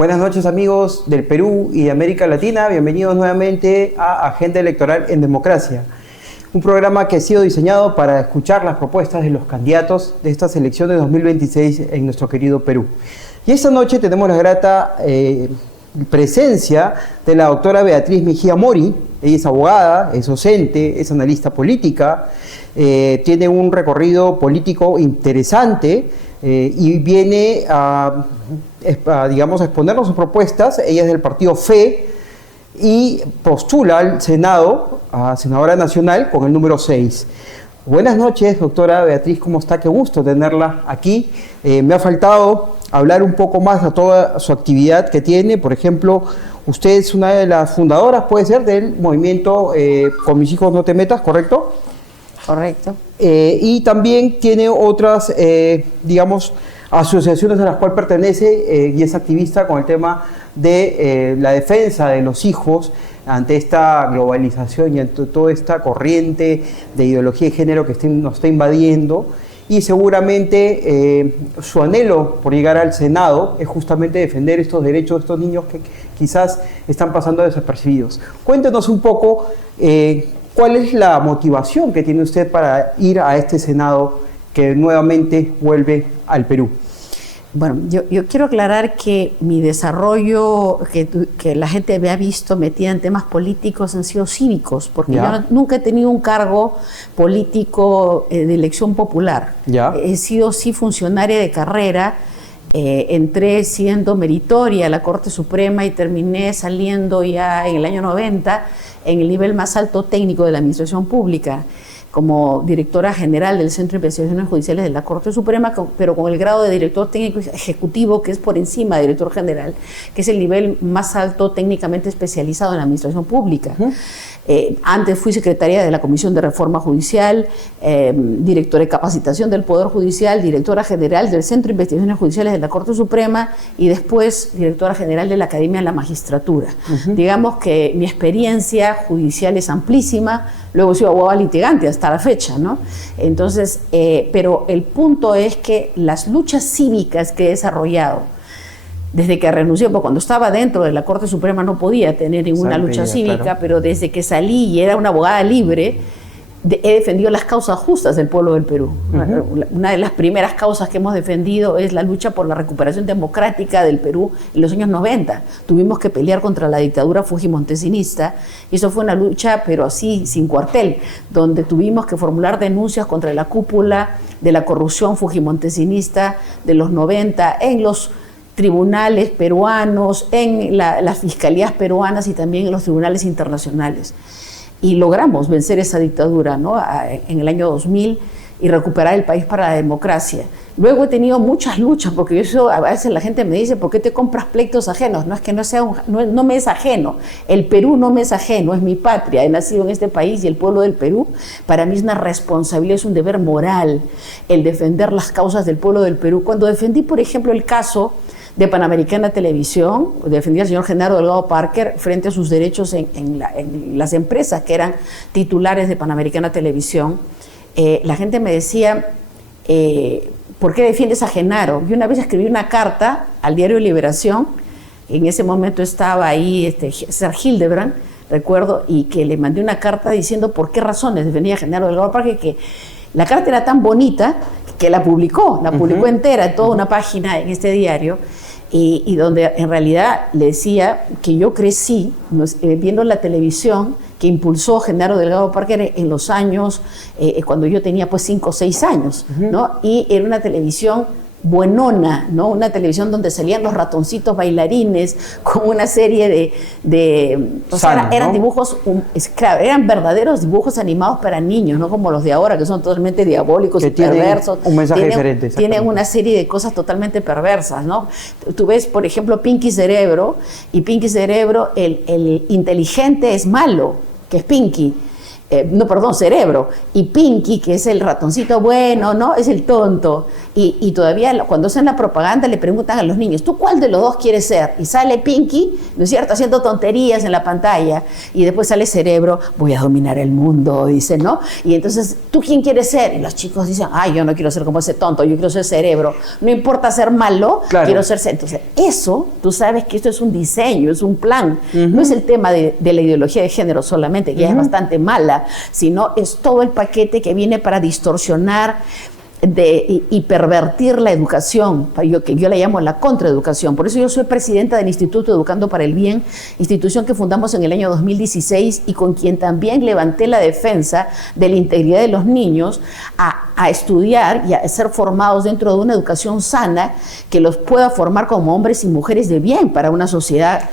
Buenas noches amigos del Perú y de América Latina, bienvenidos nuevamente a Agenda Electoral en Democracia, un programa que ha sido diseñado para escuchar las propuestas de los candidatos de estas elecciones de 2026 en nuestro querido Perú. Y esta noche tenemos la grata presencia de la doctora Beatriz Mejía Mori. Ella es abogada, es docente, es analista política, tiene un recorrido político interesante y viene a exponernos sus propuestas. Ella es del partido FE y postula al Senado, a senadora nacional, con el número 6. Buenas noches, doctora Beatriz, ¿cómo está? Qué gusto tenerla aquí. Me ha faltado hablar un poco más de toda su actividad que tiene. Por ejemplo, usted es una de las fundadoras, puede ser, del movimiento Con mis hijos no te metas, ¿correcto? Correcto. Y también tiene otras, asociaciones a las cuales pertenece y es activista con el tema de la defensa de los hijos ante esta globalización y ante toda esta corriente de ideología de género que nos está invadiendo. Y seguramente su anhelo por llegar al Senado es justamente defender estos derechos de estos niños que quizás están pasando desapercibidos. Cuéntenos un poco cuál es la motivación que tiene usted para ir a este Senado que nuevamente vuelve al Perú. Bueno, yo quiero aclarar que mi desarrollo, que la gente me ha visto metida en temas políticos, han sido cívicos, porque yo nunca he tenido un cargo político de elección popular. He sido sí funcionaria de carrera, entré siendo meritoria a la Corte Suprema y terminé saliendo ya en el año 90 en el nivel más alto técnico de la administración pública, como directora general del Centro de Investigaciones Judiciales de la Corte Suprema, pero con el grado de director técnico ejecutivo, que es por encima de director general, que es el nivel más alto técnicamente especializado en la administración pública. Antes fui secretaria de la Comisión de Reforma Judicial, directora de capacitación del Poder Judicial, directora general del Centro de Investigaciones Judiciales de la Corte Suprema y después directora general de la Academia de la Magistratura. Digamos que mi experiencia judicial es amplísima. Luego he sido abogada litigante hasta la fecha, ¿no? Entonces, pero el punto es que las luchas cívicas que he desarrollado, desde que renuncié, porque cuando estaba dentro de la Corte Suprema no podía tener ninguna lucha cívica, claro. Pero desde que salí y era una abogada libre, he defendido las causas justas del pueblo del Perú. Una de las primeras causas que hemos defendido es la lucha por la recuperación democrática del Perú en los años 90. Tuvimos que pelear contra la dictadura fujimontesinista, y eso fue una lucha, pero así, sin cuartel, donde tuvimos que formular denuncias contra la cúpula de la corrupción fujimontesinista de los 90 en los tribunales peruanos, en las fiscalías peruanas y también en los tribunales internacionales. Y logramos vencer esa dictadura, ¿no? En el año 2000 y recuperar el país para la democracia. Luego he tenido muchas luchas, porque eso, a veces la gente me dice, ¿por qué te compras pleitos ajenos? No es que no me es ajeno. El Perú no me es ajeno, es mi patria. He nacido en este país y el pueblo del Perú, para mí es una responsabilidad, es un deber moral el defender las causas del pueblo del Perú. Cuando defendí, por ejemplo, el caso de Panamericana Televisión, defendía al señor Genaro Delgado Parker frente a sus derechos en las empresas que eran titulares de Panamericana Televisión. La gente me decía, ¿por qué defiendes a Genaro? Yo una vez escribí una carta al diario Liberación, en ese momento estaba ahí César Hildebrand, recuerdo, y que le mandé una carta diciendo por qué razones defendía a Genaro Delgado Parker, que la carta era tan bonita que la publicó entera, en toda una página en este diario, y donde en realidad le decía que yo crecí viendo la televisión que impulsó Genaro Delgado Parker en los años, cuando yo tenía pues 5 o 6 años, ¿no? Y era una televisión buenona, ¿no? Una televisión donde salían los ratoncitos bailarines con una serie eran dibujos, claro, eran verdaderos dibujos animados para niños, no como los de ahora, que son totalmente diabólicos y perversos. Un mensaje diferente. Tienen una serie de cosas totalmente perversas, ¿no? Tú ves, por ejemplo, Pinky Cerebro, y Pinky Cerebro, el inteligente es malo, que es Pinky. Cerebro, y Pinky, que es el ratoncito bueno, ¿no? Es el tonto. Y todavía cuando hacen la propaganda le preguntan a los niños, ¿tú cuál de los dos quieres ser? Y sale Pinky, ¿no es cierto?, haciendo tonterías en la pantalla. Y después sale Cerebro, voy a dominar el mundo, dice, ¿no? Y entonces, ¿tú quién quieres ser? Y los chicos dicen, ay, yo no quiero ser como ese tonto, yo quiero ser Cerebro. No importa ser malo, claro, quiero ser... Entonces, eso, tú sabes que esto es un diseño, es un plan. No es el tema de la ideología de género solamente, que ya es bastante mala, sino es todo el paquete que viene para distorsionar y pervertir la educación, que yo la llamo la contraeducación. Por eso yo soy presidenta del Instituto Educando para el Bien, institución que fundamos en el año 2016 y con quien también levanté la defensa de la integridad de los niños a estudiar y a ser formados dentro de una educación sana que los pueda formar como hombres y mujeres de bien para una sociedad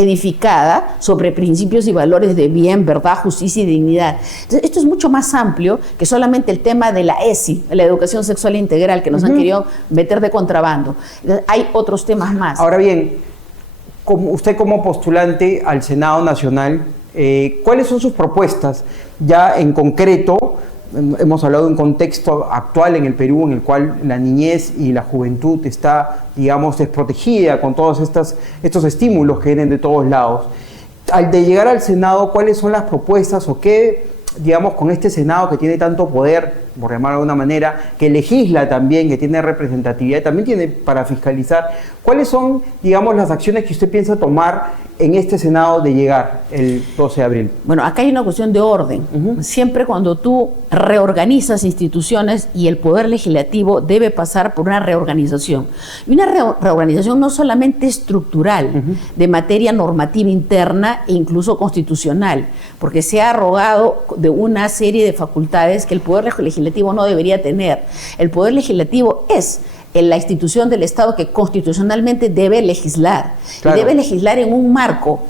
edificada sobre principios y valores de bien, verdad, justicia y dignidad. Entonces, esto es mucho más amplio que solamente el tema de la ESI, la educación sexual integral, que nos han querido meter de contrabando. Entonces, hay otros temas más. Ahora bien, usted como postulante al Senado Nacional, ¿cuáles son sus propuestas ya en concreto? Hemos hablado de un contexto actual en el Perú en el cual la niñez y la juventud está, digamos, desprotegida con todos estos estímulos que vienen de todos lados. Al de llegar al Senado, ¿cuáles son las propuestas o qué, digamos, con este Senado que tiene tanto poder, por llamarlo de alguna manera, que legisla también, que tiene representatividad, también tiene para fiscalizar? ¿Cuáles son, digamos, las acciones que usted piensa tomar en este Senado de llegar el 12 de abril? Bueno, acá hay una cuestión de orden. Siempre cuando tú reorganizas instituciones y el poder legislativo debe pasar por una reorganización. Y una reorganización no solamente estructural, de materia normativa interna e incluso constitucional, porque se ha arrogado de una serie de facultades que el poder legislativo no debería tener. El poder legislativo es en la institución del Estado que constitucionalmente debe legislar. Claro. Y debe legislar en un marco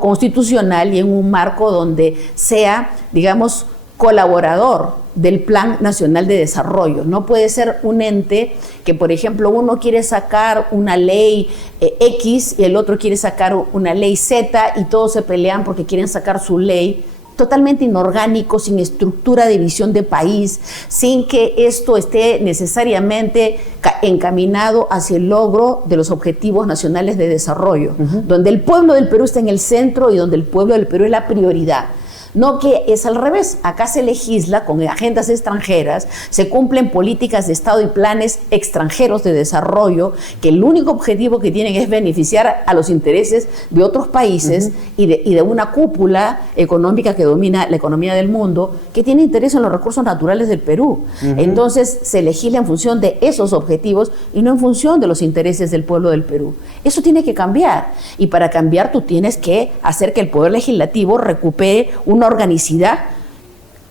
constitucional y en un marco donde sea, digamos, colaborador del Plan Nacional de Desarrollo. No puede ser un ente que, por ejemplo, uno quiere sacar una ley X y el otro quiere sacar una ley Z y todos se pelean porque quieren sacar su ley. Totalmente inorgánico, sin estructura de visión de país, sin que esto esté necesariamente encaminado hacia el logro de los objetivos nacionales de desarrollo, donde el pueblo del Perú está en el centro y donde el pueblo del Perú es la prioridad. No que es al revés, acá se legisla con agendas extranjeras, se cumplen políticas de Estado y planes extranjeros de desarrollo, que el único objetivo que tienen es beneficiar a los intereses de otros países y de una cúpula económica que domina la economía del mundo, que tiene interés en los recursos naturales del Perú. Entonces se legisla en función de esos objetivos y no en función de los intereses del pueblo del Perú. Eso tiene que cambiar, y para cambiar tú tienes que hacer que el Poder Legislativo recupere una organicidad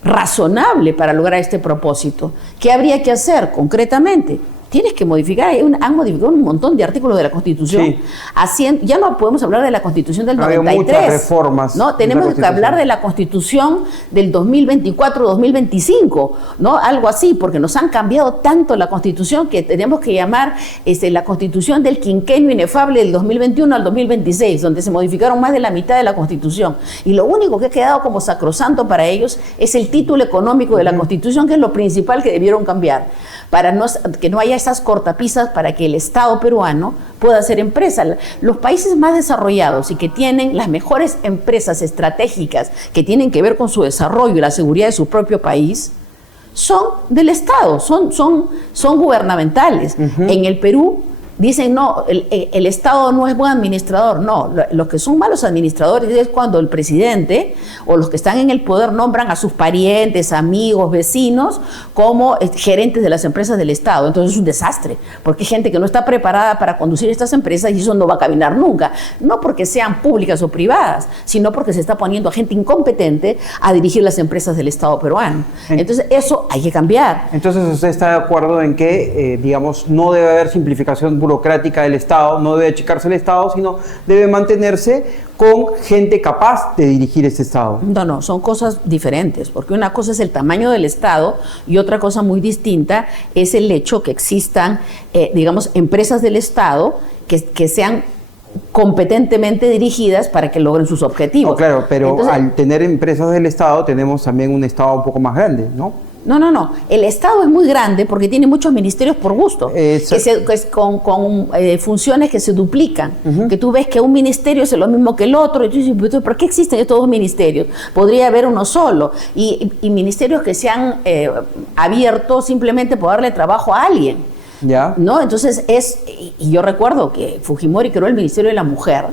razonable para lograr este propósito. ¿Qué habría que hacer concretamente? Tienes que modificar, han modificado un montón de artículos de la Constitución. Sí. Ya no podemos hablar de la Constitución del 93. Muchas reformas. ¿No? Tenemos que hablar de la Constitución del 2024-2025, ¿no? Algo así, porque nos han cambiado tanto la Constitución que tenemos que llamar la Constitución del quinquenio inefable del 2021 al 2026, donde se modificaron más de la mitad de la Constitución. Y lo único que ha quedado como sacrosanto para ellos es el título económico de la Constitución, que es lo principal que debieron cambiar, para que no haya esas cortapisas para que el Estado peruano pueda hacer empresa. Los países más desarrollados y que tienen las mejores empresas estratégicas que tienen que ver con su desarrollo y la seguridad de su propio país son del Estado, son gubernamentales. En el Perú dicen, no, el Estado no es buen administrador. No, los que son malos administradores es cuando el presidente o los que están en el poder nombran a sus parientes, amigos, vecinos como gerentes de las empresas del Estado. Entonces es un desastre, porque hay gente que no está preparada para conducir estas empresas y eso no va a caminar nunca. No porque sean públicas o privadas, sino porque se está poniendo a gente incompetente a dirigir las empresas del Estado peruano. Entonces eso hay que cambiar. Entonces usted está de acuerdo en que, digamos, no debe haber simplificación burocrática del Estado, no debe achicarse el Estado, sino debe mantenerse con gente capaz de dirigir ese Estado. No, son cosas diferentes, porque una cosa es el tamaño del Estado y otra cosa muy distinta es el hecho que existan, digamos, empresas del Estado que sean competentemente dirigidas para que logren sus objetivos. No, claro, pero entonces, al tener empresas del Estado tenemos también un Estado un poco más grande, ¿no? No. El Estado es muy grande porque tiene muchos ministerios por gusto, con funciones que se duplican. Que tú ves que un ministerio es lo mismo que el otro, y tú dices, ¿por qué existen estos dos ministerios? Podría haber uno solo. Y ministerios que se han abierto simplemente por darle trabajo a alguien. ¿Ya? ¿No? Entonces y yo recuerdo que Fujimori creó el Ministerio de la Mujer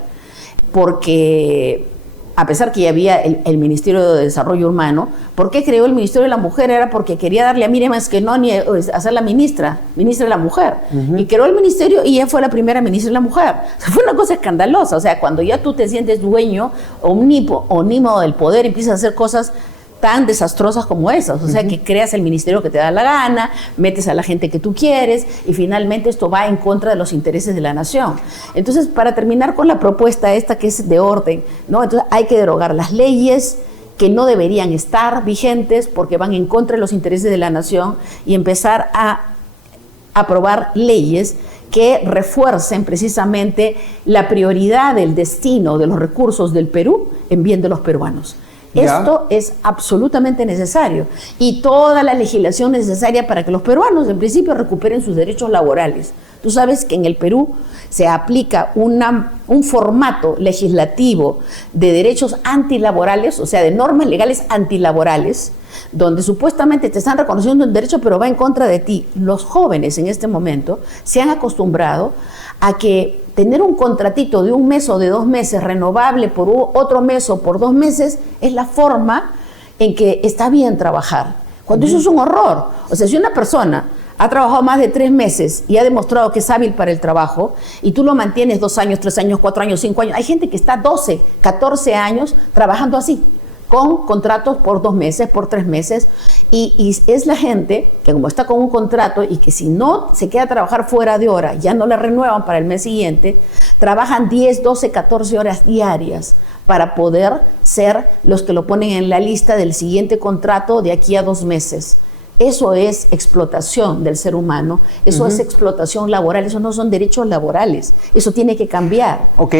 porque, a pesar que ya había el Ministerio de Desarrollo Humano, ¿por qué creó el Ministerio de la Mujer? Era porque quería darle a Miriam Esquenoni a ser la ministra de la Mujer. Y creó el ministerio y ella fue la primera ministra de la Mujer. O sea, fue una cosa escandalosa. O sea, cuando ya tú te sientes dueño, omnímodo del poder, empiezas a hacer cosas tan desastrosas como esas, o sea, que creas el ministerio que te da la gana, metes a la gente que tú quieres y finalmente esto va en contra de los intereses de la nación. Entonces, para terminar con la propuesta esta que es de orden, ¿no? Entonces hay que derogar las leyes que no deberían estar vigentes porque van en contra de los intereses de la nación y empezar a aprobar leyes que refuercen precisamente la prioridad del destino de los recursos del Perú en bien de los peruanos. Esto es absolutamente necesario y toda la legislación necesaria para que los peruanos en principio recuperen sus derechos laborales. Tú sabes que en el Perú se aplica un formato legislativo de derechos antilaborales, o sea, de normas legales antilaborales, donde supuestamente te están reconociendo un derecho pero va en contra de ti. Los jóvenes en este momento se han acostumbrado a que tener un contratito de 1 mes o de 2 meses renovable por otro mes o por 2 meses es la forma en que está bien trabajar. Cuando eso es un horror. O sea, si una persona ha trabajado más de 3 meses y ha demostrado que es hábil para el trabajo y tú lo mantienes 2 años, 3 años, 4 años, 5 años, hay gente que está 12, 14 años trabajando así, con contratos por 2 meses, por 3 meses, y es la gente que como está con un contrato y que si no se queda a trabajar fuera de hora, ya no le renuevan para el mes siguiente, trabajan 10, 12, 14 horas diarias para poder ser los que lo ponen en la lista del siguiente contrato de aquí a 2 meses. Eso es explotación del ser humano, eso es explotación laboral, eso no son derechos laborales, eso tiene que cambiar. Ok.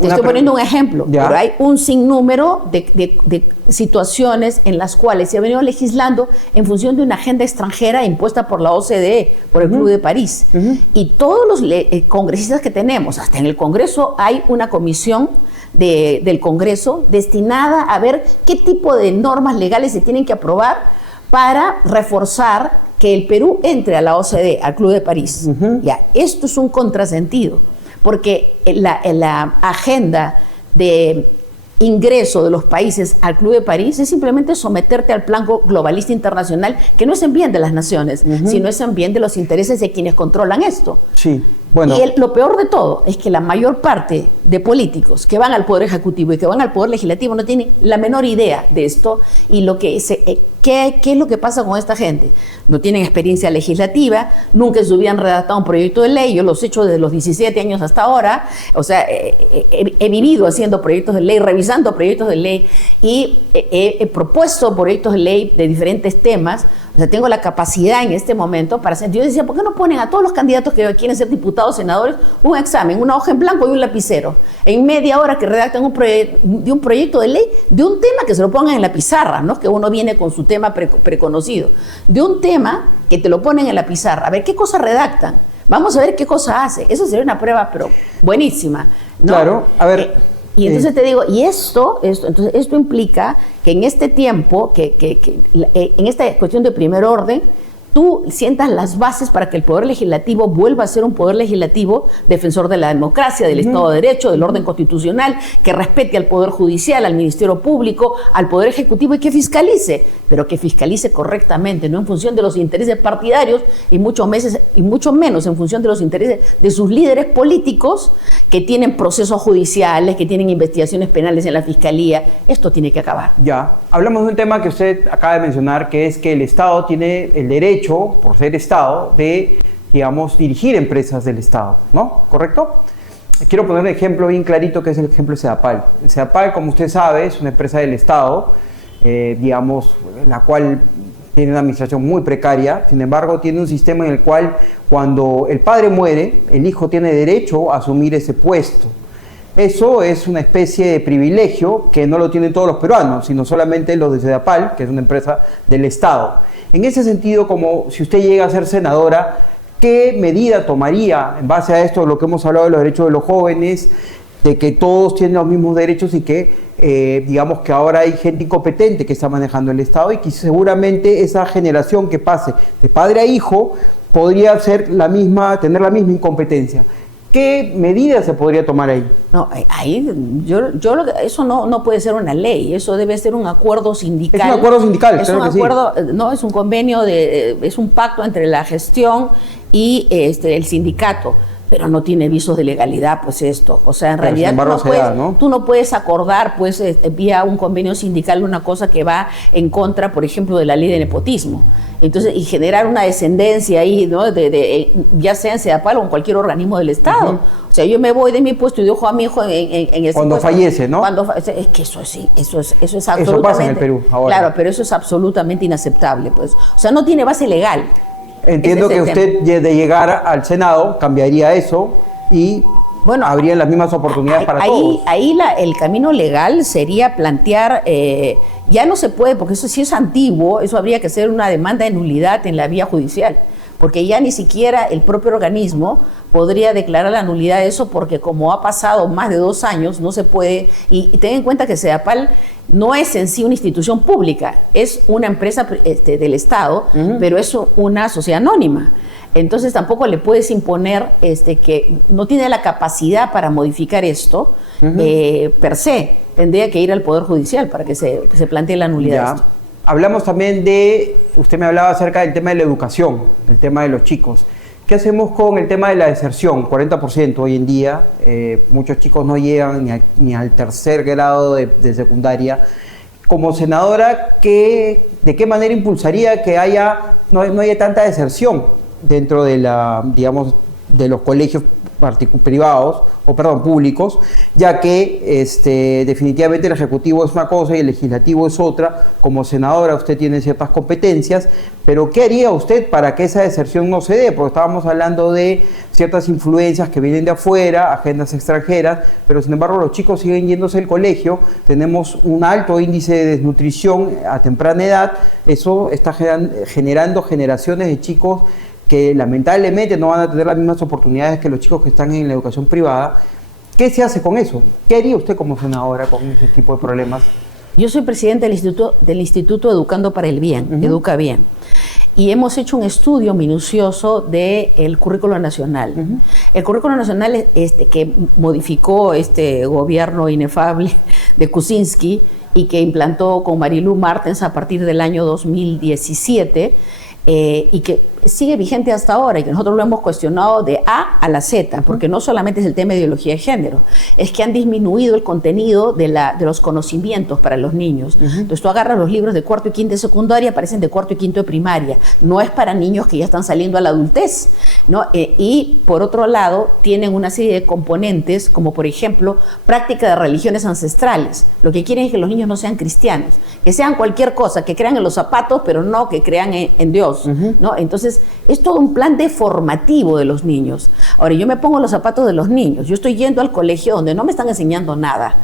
Te estoy poniendo un ejemplo, pero hay un sinnúmero de situaciones en las cuales se ha venido legislando en función de una agenda extranjera impuesta por la OCDE, por el Club de París. Y todos los congresistas que tenemos, hasta en el Congreso hay una comisión del Congreso destinada a ver qué tipo de normas legales se tienen que aprobar para reforzar que el Perú entre a la OCDE, al Club de París. Ya, esto es un contrasentido, porque la agenda de ingreso de los países al Club de París es simplemente someterte al plan globalista internacional, que no es en bien de las naciones, sino es en bien de los intereses de quienes controlan esto. Sí, bueno. Y lo peor de todo es que la mayor parte de políticos que van al Poder Ejecutivo y que van al Poder Legislativo no tienen la menor idea de esto y ¿qué es lo que pasa con esta gente? No tienen experiencia legislativa, nunca en su vida han redactado un proyecto de ley, yo los he hecho desde los 17 años hasta ahora, o sea, he vivido haciendo proyectos de ley, revisando proyectos de ley y he propuesto proyectos de ley de diferentes temas. O sea, tengo la capacidad en este momento para hacer. Yo decía, ¿por qué no ponen a todos los candidatos que quieren ser diputados, senadores, un examen, una hoja en blanco y un lapicero? En media hora que redactan un proyecto de ley de un tema que se lo pongan en la pizarra, ¿no? Que uno viene con su tema preconocido. De un tema que te lo ponen en la pizarra. A ver, ¿qué cosa redactan? Vamos a ver qué cosa hace. Eso sería una prueba, pero buenísima, ¿no? Claro, a ver. Y entonces te digo, y esto implica que en este tiempo, en esta cuestión de primer orden, tú sientas las bases para que el Poder Legislativo vuelva a ser un Poder Legislativo defensor de la democracia, del Estado de Derecho, del orden constitucional, que respete al Poder Judicial, al Ministerio Público, al Poder Ejecutivo y que fiscalice, pero que fiscalice correctamente, no en función de los intereses partidarios y mucho menos en función de los intereses de sus líderes políticos que tienen procesos judiciales, que tienen investigaciones penales en la Fiscalía. Esto tiene que acabar. Ya, hablamos de un tema que usted acaba de mencionar, que es que el Estado tiene el derecho, por ser Estado, de, digamos, dirigir empresas del Estado, ¿no? ¿Correcto? Quiero poner un ejemplo bien clarito, que es el ejemplo de Sedapal. El Sedapal, como usted sabe, es una empresa del Estado, digamos, la cual tiene una administración muy precaria. Sin embargo, tiene un sistema en el cual cuando el padre muere, el hijo tiene derecho a asumir ese puesto. Eso es una especie de privilegio que no lo tienen todos los peruanos, sino solamente los de Sedapal, que es una empresa del Estado. En ese sentido, como si usted llega a ser senadora, ¿qué medida tomaría en base a esto, lo que hemos hablado de los derechos de los jóvenes, de que todos tienen los mismos derechos y que digamos que ahora hay gente incompetente que está manejando el Estado y que seguramente esa generación que pase de padre a hijo podría ser tener la misma incompetencia? ¿Qué medidas se podría tomar ahí? No, ahí eso no puede ser una ley, eso debe ser un acuerdo sindical. Es un acuerdo sindical, es claro un que acuerdo, sí. No, es un convenio, es un pacto entre la gestión y el sindicato, pero no tiene visos de legalidad, pues esto. O sea, en realidad tú no puedes acordar, pues, vía un convenio sindical una cosa que va en contra, por ejemplo, de la ley de nepotismo. Entonces, y generar una descendencia ahí, ¿no? Ya sea en Sedapal o en cualquier organismo del Estado. Uh-huh. O sea, yo me voy de mi puesto y dejo a mi hijo en ese cuando puesto. Fallece, ¿no? Es que eso es absolutamente... Eso pasa en el Perú ahora. Claro, pero eso es absolutamente inaceptable, pues. O sea, no tiene base legal. Entiendo que usted, de llegar al Senado, cambiaría eso y habrían las mismas oportunidades para todos. Ahí el camino legal sería plantear... ya no se puede, porque eso sí es antiguo, eso habría que hacer una demanda de nulidad en la vía judicial, porque ya ni siquiera el propio organismo podría declarar la nulidad de eso, porque como ha pasado más de 2 años, no se puede, y ten en cuenta que Sedapal no es en sí una institución pública, es una empresa del Estado, uh-huh. pero es una sociedad anónima. Entonces tampoco le puedes imponer que no tiene la capacidad para modificar esto, uh-huh. Per se. Tendría que ir al Poder Judicial para que se plantee la nulidad de esto. Hablamos también usted me hablaba acerca del tema de la educación, del tema de los chicos. ¿Qué hacemos con el tema de la deserción? 40% hoy en día, muchos chicos no llegan ni al tercer grado de secundaria. Como senadora, ¿de qué manera impulsaría que no haya tanta deserción dentro de de los colegios públicos, ya que definitivamente el Ejecutivo es una cosa y el Legislativo es otra? Como senadora usted tiene ciertas competencias, pero ¿qué haría usted para que esa deserción no se dé? Porque estábamos hablando de ciertas influencias que vienen de afuera, agendas extranjeras, pero sin embargo los chicos siguen yéndose al colegio, tenemos un alto índice de desnutrición a temprana edad, eso está generando generaciones de chicos que lamentablemente no van a tener las mismas oportunidades que los chicos que están en la educación privada. ¿Qué se hace con eso? ¿Qué haría usted como senadora con ese tipo de problemas? Yo soy presidenta del Instituto Educando para el Bien, uh-huh. Educa Bien, y hemos hecho un estudio minucioso del currículo nacional. Uh-huh. El currículo nacional que modificó este gobierno inefable de Kuczynski y que implantó con Marilu Martens a partir del año 2017, y que sigue vigente hasta ahora y que nosotros lo hemos cuestionado de A a la Z, porque no solamente es el tema de ideología de género, es que han disminuido el contenido de los conocimientos para los niños. Uh-huh. Entonces tú agarras los libros de 4º y 5º de secundaria, parecen de 4º y 5º de primaria, no es para niños que ya están saliendo a la adultez, ¿no? Y por otro lado tienen una serie de componentes como por ejemplo práctica de religiones ancestrales. Lo que quieren es que los niños no sean cristianos, que sean cualquier cosa, que crean en los zapatos pero no que crean en Dios, uh-huh. ¿no? Entonces es todo un plan deformativo de los niños. Ahora, yo me pongo los zapatos de los niños. Yo estoy yendo al colegio donde no me están enseñando nada,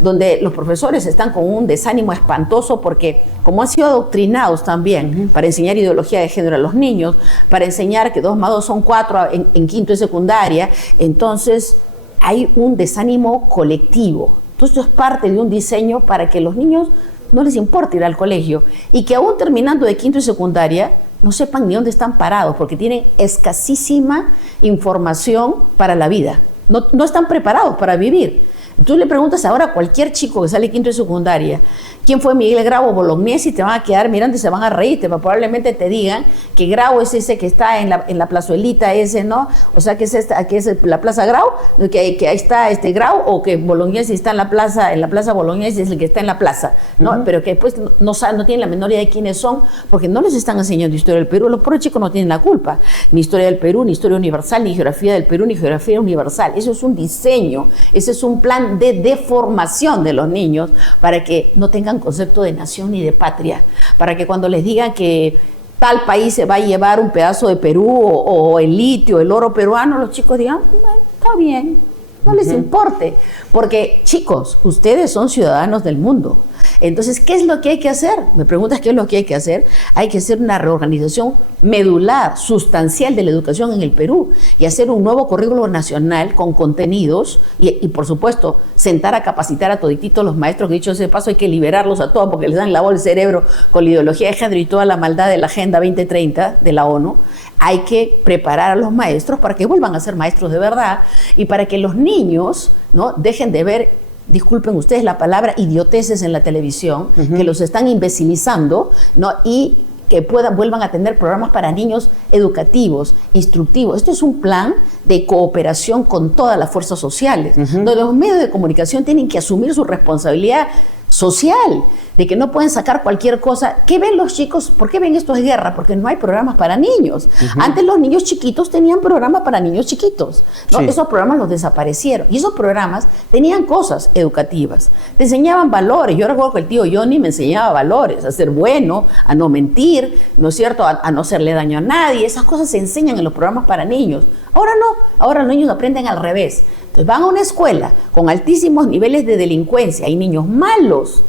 donde los profesores están con un desánimo espantoso porque como han sido adoctrinados también uh-huh. para enseñar ideología de género a los niños, para enseñar que 2 más 2 son 4 en 5º de secundaria, entonces hay un desánimo colectivo. Entonces esto es parte de un diseño para que los niños no les importe ir al colegio y que aún terminando de 5º de secundaria no sepan ni dónde están parados porque tienen escasísima información para la vida. No están preparados para vivir. Tú le preguntas ahora a cualquier chico que sale 5º de secundaria quién fue Miguel Grau o Bolognesi, te van a quedar mirando y se van a reír, probablemente te digan que Grau es ese que está en la plazuelita ese, ¿no? O sea, que es la Plaza Grau, que ahí está Grau, o que Bolognesi está en la plaza Bolognesi es el que está en la plaza, ¿no? Uh-huh. Pero que después no tienen la menor idea de quiénes son, porque no les están enseñando historia del Perú. Los pobres chicos no tienen la culpa, ni historia del Perú, ni historia universal, ni geografía del Perú, ni geografía universal. Eso es un diseño, ese es un plan de deformación de los niños para que no tengan concepto de nación ni de patria, para que cuando les digan que tal país se va a llevar un pedazo de Perú o el litio, el oro peruano, los chicos digan, bueno, está bien, No les importe, porque chicos, ustedes son ciudadanos del mundo. Entonces, ¿qué es lo que hay que hacer? Me preguntas qué es lo que hay que hacer. Hay que hacer una reorganización medular, sustancial de la educación en el Perú y hacer un nuevo currículo nacional con contenidos y por supuesto, sentar a capacitar a todititos los maestros, que dicho ese paso hay que liberarlos a todos porque les dan lavado el cerebro con la ideología de género y toda la maldad de la Agenda 2030 de la ONU. Hay que preparar a los maestros para que vuelvan a ser maestros de verdad y para que los niños, ¿no?, dejen de ver, disculpen ustedes la palabra, idioteces en la televisión, que los están imbecilizando, ¿no?, y que vuelvan a tener programas para niños educativos, instructivos. Esto es un plan de cooperación con todas las fuerzas sociales, donde los medios de comunicación tienen que asumir su responsabilidad social, de que no pueden sacar cualquier cosa. ¿Qué ven los chicos? ¿Por qué ven esto de guerra? Porque no hay programas para niños. Antes los niños chiquitos tenían programas para niños chiquitos, ¿no? Sí. Esos programas los desaparecieron. Y esos programas tenían cosas educativas. Te enseñaban valores. Yo recuerdo que el tío Johnny me enseñaba valores, a ser bueno, a no mentir, ¿no es cierto?, a no hacerle daño a nadie. Esas cosas se enseñan en los programas para niños. Ahora no. Ahora los niños aprenden al revés. Entonces van a una escuela con altísimos niveles de delincuencia. Hay niños malos,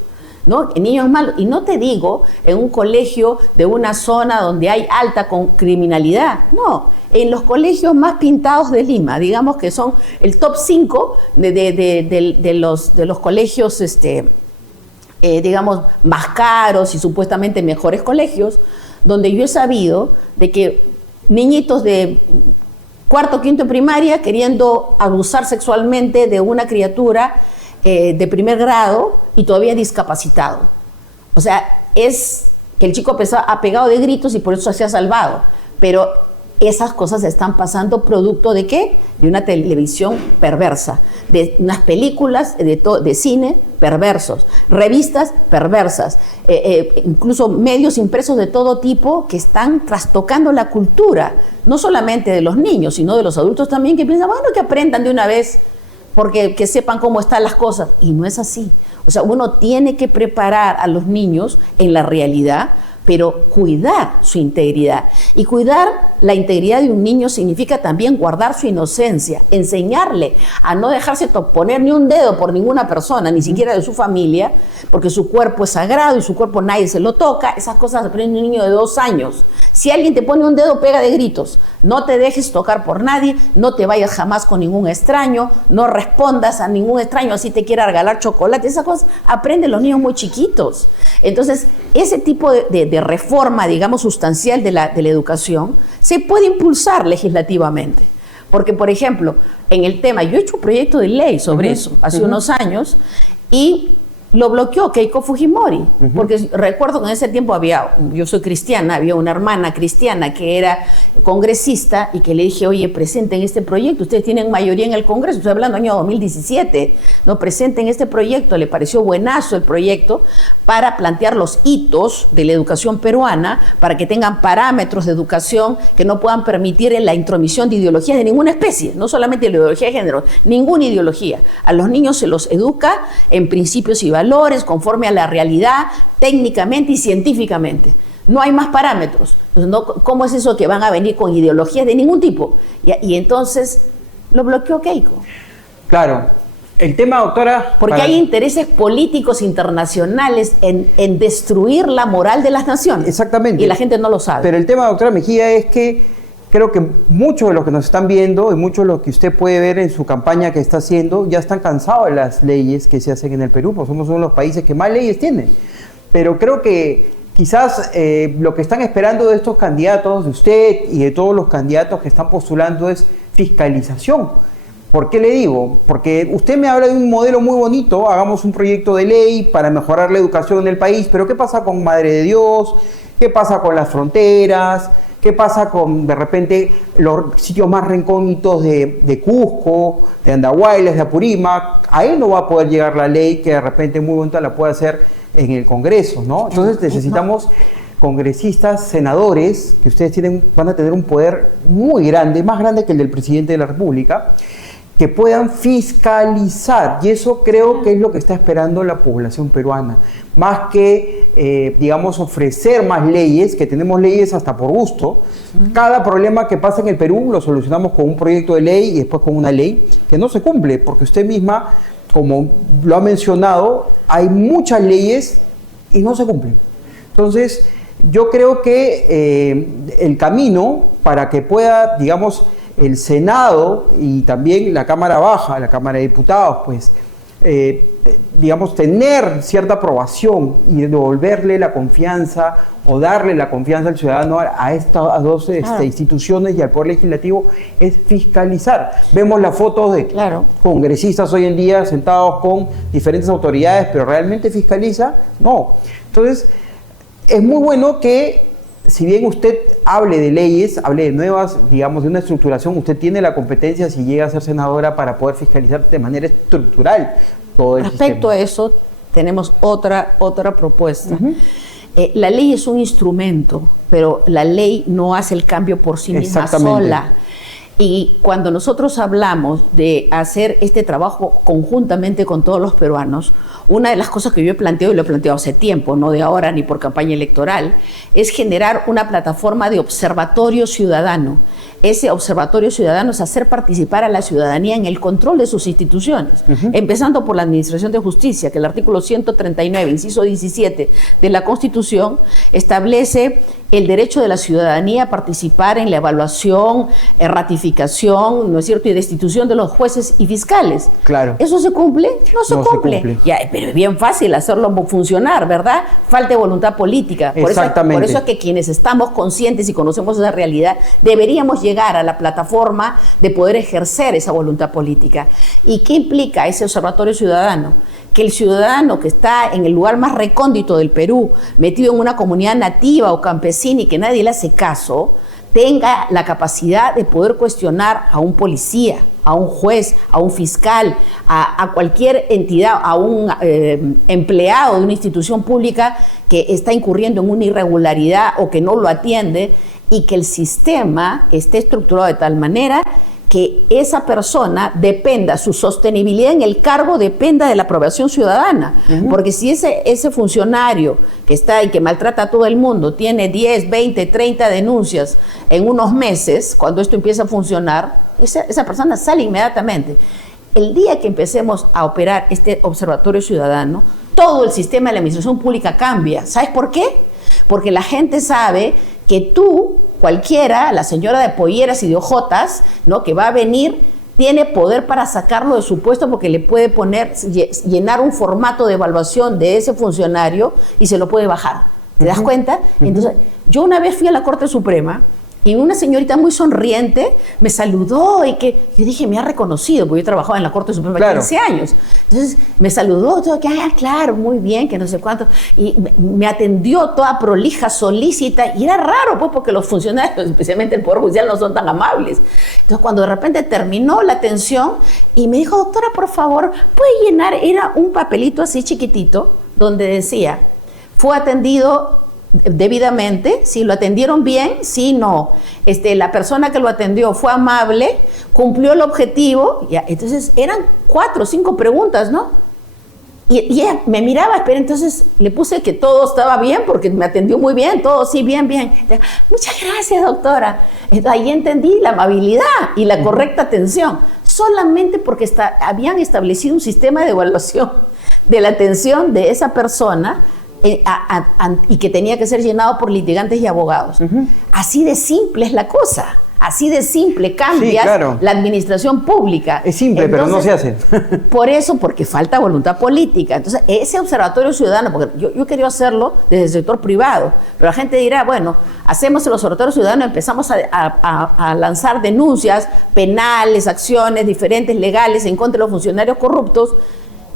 ¿no? Niños malos. Y no te digo en un colegio de una zona donde hay alta criminalidad. No, en los colegios más pintados de Lima, digamos que son el top 5 de los colegios, digamos, más caros y supuestamente mejores colegios, donde yo he sabido de que niñitos de cuarto, quinto de primaria queriendo abusar sexualmente de una criatura de primer grado y todavía discapacitado. O sea, es que el chico ha pegado de gritos y por eso se ha salvado. Pero esas cosas están pasando producto ¿de qué? De una televisión perversa, de unas películas de cine perversos, revistas perversas, incluso medios impresos de todo tipo que están trastocando la cultura, no solamente de los niños, sino de los adultos también, que piensan, bueno, que aprendan de una vez, porque que sepan cómo están las cosas. Y no es así. O sea, uno tiene que preparar a los niños en la realidad, pero cuidar su integridad. Y cuidar la integridad de un niño significa también guardar su inocencia, enseñarle a no dejarse poner ni un dedo por ninguna persona, ni siquiera de su familia, porque su cuerpo es sagrado y su cuerpo nadie se lo toca. Esas cosas se aprende un niño de 2 años. Si alguien te pone un dedo, pega de gritos. No te dejes tocar por nadie, no te vayas jamás con ningún extraño, no respondas a ningún extraño así te quiera regalar chocolate. Esas cosas aprenden los niños muy chiquitos. Entonces, ese tipo de reforma, digamos, sustancial de la educación se puede impulsar legislativamente. Porque, por ejemplo, en el tema, yo he hecho un proyecto de ley sobre eso hace unos años y lo bloqueó Keiko Fujimori, porque recuerdo que en ese tiempo yo soy cristiana, había una hermana cristiana que era congresista y que le dije, oye, presenten este proyecto, ustedes tienen mayoría en el Congreso, estoy hablando del año 2017, no, presenten este proyecto. Le pareció buenazo el proyecto para plantear los hitos de la educación peruana, para que tengan parámetros de educación que no puedan permitir la intromisión de ideologías de ninguna especie, no solamente la ideología de género, ninguna ideología. A los niños se los educa en principios y valores, conforme a la realidad, técnicamente y científicamente. No hay más parámetros. Entonces, ¿cómo es eso que van a venir con ideologías de ningún tipo? Y entonces lo bloqueó Keiko. Claro. El tema, doctora... Porque hay intereses políticos internacionales en destruir la moral de las naciones. Exactamente. Y la gente no lo sabe. Pero el tema, doctora Mejía, es que creo que muchos de los que nos están viendo y muchos de los que usted puede ver en su campaña que está haciendo ya están cansados de las leyes que se hacen en el Perú, porque somos uno de los países que más leyes tienen. Pero creo que quizás lo que están esperando de estos candidatos, de usted y de todos los candidatos que están postulando, es fiscalización. ¿Por qué le digo? Porque usted me habla de un modelo muy bonito, hagamos un proyecto de ley para mejorar la educación en el país, pero ¿qué pasa con Madre de Dios? ¿Qué pasa con las fronteras? ¿Qué pasa con, de repente, los sitios más recónditos de Cusco, de Andahuaylas, de Apurímac? Ahí no va a poder llegar la ley que de repente muy bonita la puede hacer en el Congreso, ¿no? Entonces necesitamos congresistas, senadores, que ustedes van a tener un poder muy grande, más grande que el del presidente de la República, que puedan fiscalizar, y eso creo que es lo que está esperando la población peruana, más que, digamos, ofrecer más leyes, que tenemos leyes hasta por gusto. Cada problema que pasa en el Perú lo solucionamos con un proyecto de ley y después con una ley, que no se cumple, porque usted misma, como lo ha mencionado, hay muchas leyes y no se cumplen. Entonces, yo creo que el camino para que pueda, digamos, el Senado y también la Cámara Baja, la Cámara de Diputados, pues, digamos, tener cierta aprobación y devolverle la confianza o darle la confianza al ciudadano a estas dos instituciones y al Poder Legislativo es fiscalizar. Vemos las fotos de congresistas hoy en día sentados con diferentes autoridades, pero ¿realmente fiscaliza? No. Entonces, es muy bueno que, si bien usted hable de leyes, hable de nuevas, digamos, de una estructuración, usted tiene la competencia, si llega a ser senadora, para poder fiscalizar de manera estructural todo el sistema. Respecto a eso, tenemos otra propuesta. La ley es un instrumento, pero la ley no hace el cambio por sí misma sola. Y cuando nosotros hablamos de hacer este trabajo conjuntamente con todos los peruanos, una de las cosas que yo he planteado, y lo he planteado hace tiempo, no de ahora ni por campaña electoral, es generar una plataforma de observatorio ciudadano. Ese observatorio ciudadano es hacer participar a la ciudadanía en el control de sus instituciones, empezando por la Administración de Justicia, que el artículo 139, inciso 17 de la Constitución, establece el derecho de la ciudadanía a participar en la evaluación, ratificación, ¿no es cierto?, y destitución de los jueces y fiscales. Claro. ¿Eso se cumple? No se cumple. Ya, pero es bien fácil hacerlo funcionar, ¿verdad? Falta de voluntad política. Por eso es que quienes estamos conscientes y conocemos esa realidad, deberíamos llegar a la plataforma de poder ejercer esa voluntad política. ¿Y qué implica ese observatorio ciudadano? Que el ciudadano que está en el lugar más recóndito del Perú, metido en una comunidad nativa o campesina y que nadie le hace caso, tenga la capacidad de poder cuestionar a un policía, a un juez, a un fiscal, a cualquier entidad, a un empleado de una institución pública que está incurriendo en una irregularidad o que no lo atiende, y que el sistema esté estructurado de tal manera que esa persona dependa, su sostenibilidad en el cargo dependa de la aprobación ciudadana. Porque si ese funcionario que está y que maltrata a todo el mundo tiene 10, 20, 30 denuncias en unos meses, cuando esto empieza a funcionar, esa persona sale inmediatamente. El día que empecemos a operar este observatorio ciudadano, todo el sistema de la administración pública cambia. ¿Sabes por qué? Porque la gente sabe que tú, cualquiera, la señora de polleras y de ojotas, ¿no?, que va a venir, tiene poder para sacarlo de su puesto porque le puede llenar un formato de evaluación de ese funcionario y se lo puede bajar. ¿Te das cuenta? Entonces, yo una vez fui a la Corte Suprema y una señorita muy sonriente me saludó y que yo dije, me ha reconocido, porque yo trabajaba en la Corte Suprema 15 años. Entonces me saludó, todo que, claro, muy bien, que no sé cuánto. Y me atendió toda prolija, solícita. Y era raro, pues, porque los funcionarios, especialmente el Poder Judicial, no son tan amables. Entonces, cuando de repente terminó la atención y me dijo, doctora, por favor, ¿puede llenar? Era un papelito así chiquitito donde decía, fue atendido debidamente, si lo atendieron bien, si no, la persona que lo atendió fue amable, cumplió el objetivo, ya. Entonces eran 4 o 5 preguntas, ¿no? Y ella me miraba, pero entonces le puse que todo estaba bien, porque me atendió muy bien, todo sí, bien. Muchas gracias, doctora. Entonces, ahí entendí la amabilidad y la correcta atención, solamente porque habían establecido un sistema de evaluación de la atención de esa persona, y que tenía que ser llenado por litigantes y abogados. Así de simple es la cosa. Así de simple cambias la administración pública. Es simple, entonces, pero no se hace. Por eso, porque falta voluntad política. Entonces, ese observatorio ciudadano, porque yo quería hacerlo desde el sector privado, pero la gente dirá, bueno, hacemos el observatorio ciudadano, empezamos a lanzar denuncias penales, acciones diferentes, legales, en contra de los funcionarios corruptos,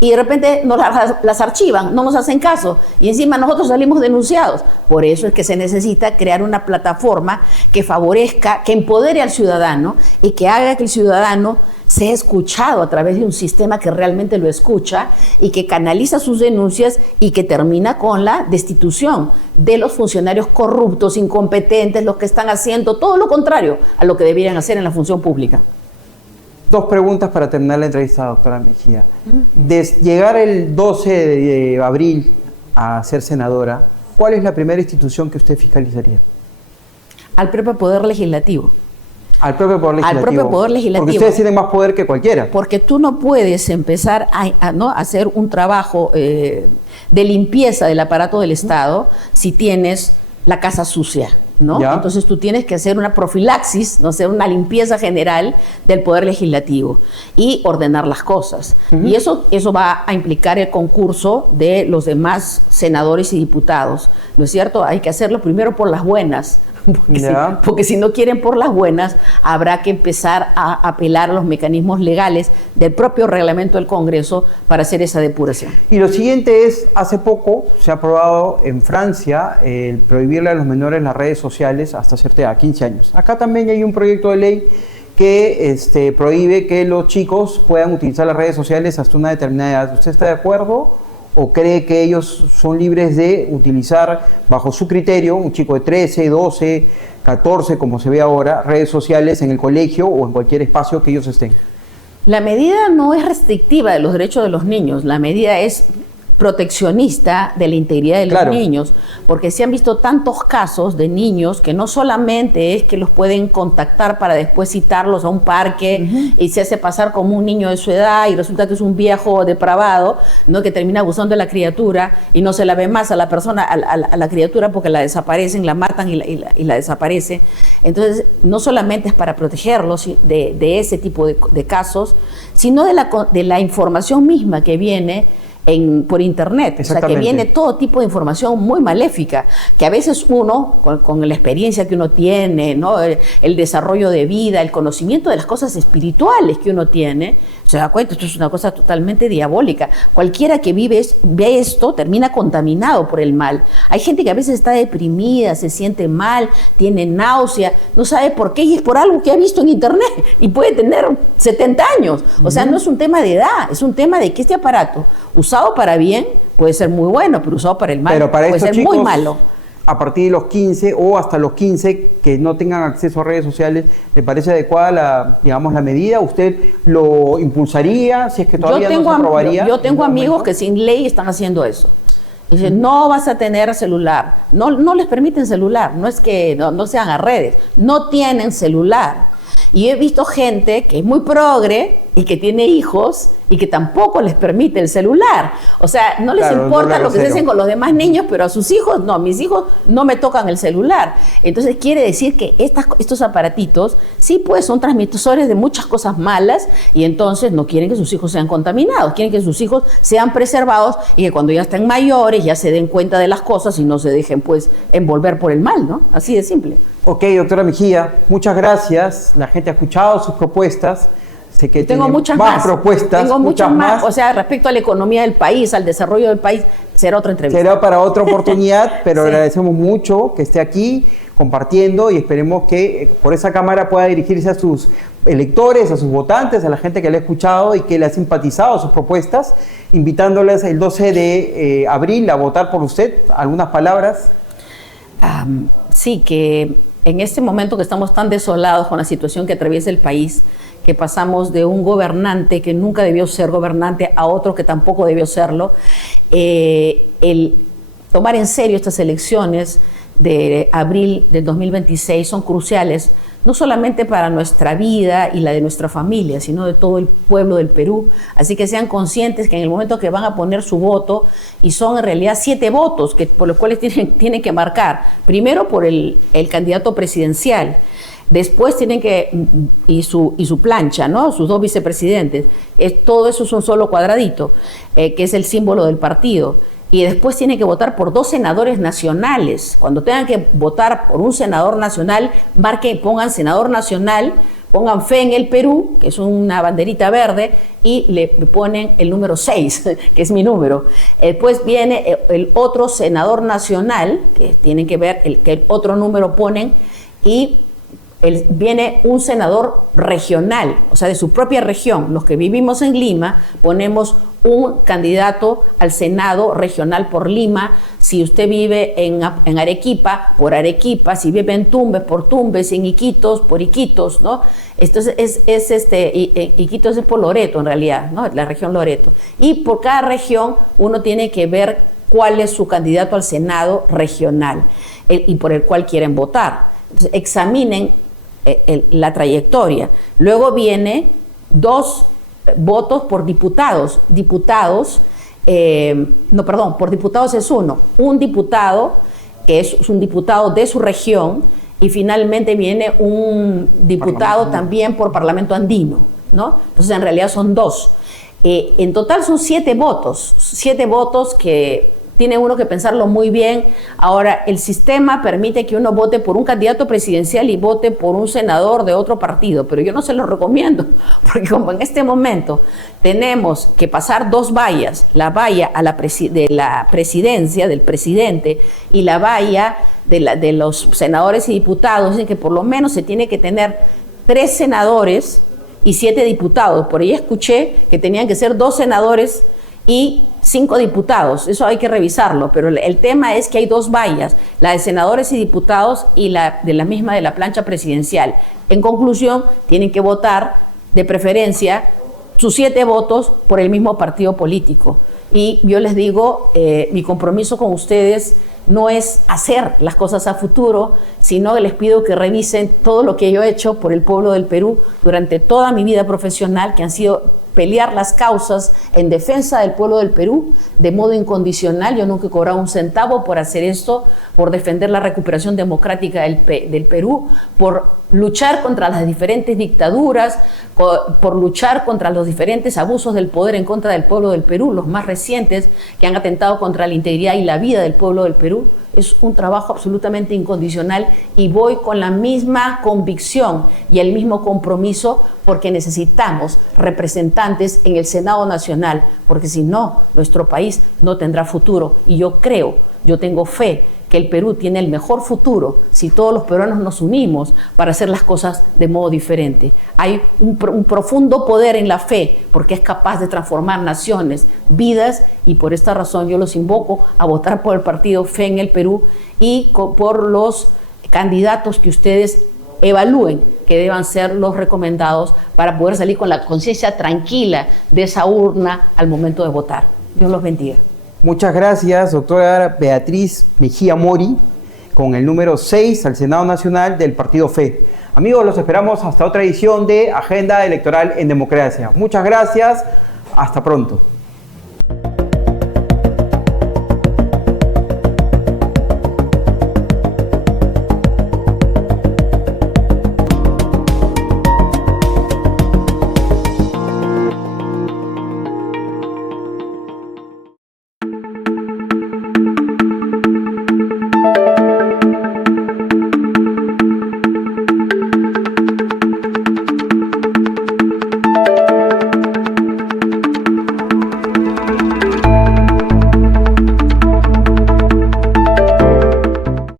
y de repente nos las archivan, no nos hacen caso, y encima nosotros salimos denunciados. Por eso es que se necesita crear una plataforma que favorezca, que empodere al ciudadano y que haga que el ciudadano sea escuchado a través de un sistema que realmente lo escucha y que canaliza sus denuncias y que termina con la destitución de los funcionarios corruptos, incompetentes, los que están haciendo todo lo contrario a lo que deberían hacer en la función pública. 2 preguntas para terminar la entrevista, doctora Mejía. De llegar el 12 de abril a ser senadora, ¿cuál es la primera institución que usted fiscalizaría? Al propio Poder Legislativo. Al propio Poder Legislativo. Al propio Poder Legislativo. Porque ustedes tienen más poder que cualquiera. Porque tú no puedes empezar ¿no? a hacer un trabajo de limpieza del aparato del Estado si tienes la casa sucia, ¿no? Entonces tú tienes que hacer una profilaxis, ¿no? Hacer una limpieza general del Poder Legislativo y ordenar las cosas. Y eso va a implicar el concurso de los demás senadores y diputados, ¿no es cierto? Hay que hacerlo primero por las buenas. Porque si no quieren por las buenas, habrá que empezar a apelar a los mecanismos legales del propio reglamento del Congreso para hacer esa depuración. Y lo siguiente es, hace poco se ha aprobado en Francia el prohibirle a los menores las redes sociales hasta cierta edad, 15 años. Acá también hay un proyecto de ley que prohíbe que los chicos puedan utilizar las redes sociales hasta una determinada edad. ¿Usted está de acuerdo? ¿O cree que ellos son libres de utilizar, bajo su criterio, un chico de 13, 12, 14, como se ve ahora, redes sociales en el colegio o en cualquier espacio que ellos estén? La medida no es restrictiva de los derechos de los niños, la medida es proteccionista de la integridad de los niños, porque se han visto tantos casos de niños que no solamente es que los pueden contactar para después citarlos a un parque y se hace pasar como un niño de su edad y resulta que es un viejo depravado, ¿no? Que termina abusando de la criatura y no se la ve más a la persona, a la criatura, porque la desaparecen, la matan y la desaparece. Entonces no solamente es para protegerlos de ese tipo de casos, sino de la información misma que viene por internet, o sea, que viene todo tipo de información muy maléfica, que a veces uno, con la experiencia que uno tiene, ¿no? el desarrollo de vida, el conocimiento de las cosas espirituales que uno tiene, se da cuenta, esto es una cosa totalmente diabólica. Cualquiera que ve esto termina contaminado por el mal. Hay gente que a veces está deprimida, se siente mal, tiene náusea, no sabe por qué y es por algo que ha visto en internet y puede tener 70 años. O sea, no es un tema de edad, es un tema de que este aparato, usado para bien, puede ser muy bueno, pero usado para el mal puede ser chicos, muy malo. A partir de los 15 o hasta los 15 que no tengan acceso a redes sociales, ¿le parece adecuada la medida? ¿Usted lo impulsaría si es que todavía no se aprobaría? Yo tengo amigos que sin ley están haciendo eso. Dicen, no vas a tener celular. No les permiten celular, no es que no sean a redes, no tienen celular. Y he visto gente que es muy progre y que tiene hijos y que tampoco les permite el celular. O sea, no les importa lo que se hacen con los demás niños, pero a sus hijos, no, mis hijos no me tocan el celular. Entonces quiere decir que estos aparatitos sí pues son transmisores de muchas cosas malas y entonces no quieren que sus hijos sean contaminados, quieren que sus hijos sean preservados y que cuando ya estén mayores ya se den cuenta de las cosas y no se dejen pues envolver por el mal, ¿no? Así de simple. Ok, doctora Mejía, muchas gracias. La gente ha escuchado sus propuestas. Sé que tengo muchas más propuestas. Tengo muchas más. O sea, respecto a la economía del país, al desarrollo del país, será otra entrevista. Será para otra oportunidad, pero agradecemos mucho que esté aquí compartiendo y esperemos que por esa cámara pueda dirigirse a sus electores, a sus votantes, a la gente que le ha escuchado y que le ha simpatizado sus propuestas, invitándoles el 12 de abril a votar por usted. ¿Algunas palabras? Sí, que en este momento que estamos tan desolados con la situación que atraviesa el país, que pasamos de un gobernante que nunca debió ser gobernante a otro que tampoco debió serlo, el tomar en serio estas elecciones de abril del 2026 son cruciales, no solamente para nuestra vida y la de nuestra familia, sino de todo el pueblo del Perú. Así que sean conscientes que en el momento que van a poner su voto, y son en realidad 7 votos por los cuales tienen que marcar, primero por el candidato presidencial, después tienen que, y su plancha, ¿no? Sus 2 vicepresidentes, todo eso es un solo cuadradito, que es el símbolo del partido. Y después tienen que votar por 2 senadores nacionales. Cuando tengan que votar por un senador nacional, pongan senador nacional, pongan Fe en el Perú, que es una banderita verde, y le ponen el número 6, que es mi número. Después viene el otro senador nacional, que tienen que ver que el otro número ponen, y viene un senador regional, o sea, de su propia región. Los que vivimos en Lima ponemos un candidato al Senado regional por Lima. Si usted vive en Arequipa, por Arequipa. Si vive en Tumbes, por Tumbes. En Iquitos, por Iquitos, ¿no? Entonces Iquitos es por Loreto, en realidad, ¿no? La región Loreto. Y por cada región uno tiene que ver cuál es su candidato al Senado regional y por el cual quieren votar. Entonces, examinen la trayectoria. Luego viene 2 votos por diputados. Por diputados es uno. Un diputado que es un diputado de su región, y finalmente viene un diputado también por Parlamento Andino, ¿no? Entonces, en realidad son 2. En total son 7 votos que tiene uno que pensarlo muy bien. Ahora, el sistema permite que uno vote por un candidato presidencial y vote por un senador de otro partido, pero yo no se lo recomiendo, porque como en este momento tenemos que pasar 2 vallas, la valla de la presidencia, del presidente, y la valla de los senadores y diputados, dicen que por lo menos se tiene que tener 3 senadores y 7 diputados. Por ahí escuché que tenían que ser 2 senadores y 5 diputados. Eso hay que revisarlo, pero el tema es que hay 2 vallas, la de senadores y diputados y la de la plancha presidencial. En conclusión, tienen que votar de preferencia sus 7 votos por el mismo partido político. Y yo les digo, mi compromiso con ustedes no es hacer las cosas a futuro, sino que les pido que revisen todo lo que yo he hecho por el pueblo del Perú durante toda mi vida profesional, que han sido pelear las causas en defensa del pueblo del Perú de modo incondicional. Yo nunca he cobrado un centavo por hacer esto, por defender la recuperación democrática del Perú, por luchar contra las diferentes dictaduras, por luchar contra los diferentes abusos del poder en contra del pueblo del Perú, los más recientes que han atentado contra la integridad y la vida del pueblo del Perú. Es un trabajo absolutamente incondicional y voy con la misma convicción y el mismo compromiso, porque necesitamos representantes en el Senado Nacional, porque si no, nuestro país no tendrá futuro. Y yo tengo fe que el Perú tiene el mejor futuro si todos los peruanos nos unimos para hacer las cosas de modo diferente. Hay un profundo poder en la fe, porque es capaz de transformar naciones, vidas, y por esta razón yo los invoco a votar por el partido Fe en el Perú y por los candidatos que ustedes evalúen que deban ser los recomendados para poder salir con la conciencia tranquila de esa urna al momento de votar. Dios los bendiga. Muchas gracias, doctora Beatriz Mejía Mori, con el número 6 al Senado Nacional del Partido Fe. Amigos, los esperamos hasta otra edición de Agenda Electoral en Democracia. Muchas gracias, hasta pronto.